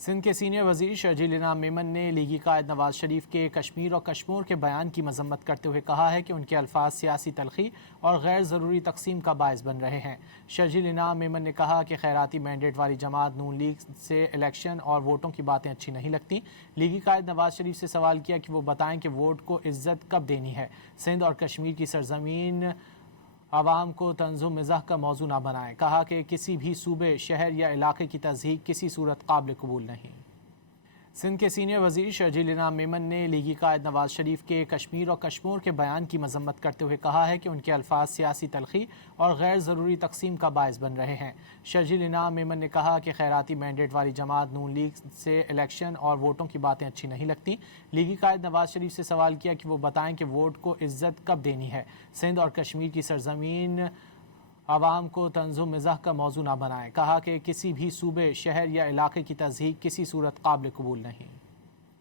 سندھ کے سینئر وزیر شرجیل انعام میمن نے لیگی قائد نواز شریف کے کشمیر اور کشمور کے بیان کی مذمت کرتے ہوئے کہا ہے کہ ان کے الفاظ سیاسی تلخی اور غیر ضروری تقسیم کا باعث بن رہے ہیں۔ شرجیل انعام میمن نے کہا کہ خیراتی مینڈیٹ والی جماعت نون لیگ سے الیکشن اور ووٹوں کی باتیں اچھی نہیں لگتی۔ لیگی قائد نواز شریف سے سوال کیا کہ وہ بتائیں کہ ووٹ کو عزت کب دینی ہے۔ سندھ اور کشمیر کی سرزمین عوام کو طنز و مزاح کا موضوع نہ بنائیں۔ کہا کہ کسی بھی صوبے، شہر یا علاقے کی تضحیک کسی صورت قابل قبول نہیں۔ سندھ کے سینئر وزیر شرجیل انعام میمن نے لیگی قائد نواز شریف کے کشمیر اور کشمور کے بیان کی مذمت کرتے ہوئے کہا ہے کہ ان کے الفاظ سیاسی تلخی اور غیر ضروری تقسیم کا باعث بن رہے ہیں۔ شرجیل انعام میمن نے کہا کہ خیراتی مینڈیٹ والی جماعت نون لیگ سے الیکشن اور ووٹوں کی باتیں اچھی نہیں لگتی۔ لیگی قائد نواز شریف سے سوال کیا کہ وہ بتائیں کہ ووٹ کو عزت کب دینی ہے۔ سندھ اور کشمیر کی سرزمین عوام کو طنز و مزاح کا موضوع نہ بنائیں۔ کہا کہ کسی بھی صوبے، شہر یا علاقے کی تضحیک کسی صورت قابل قبول نہیں۔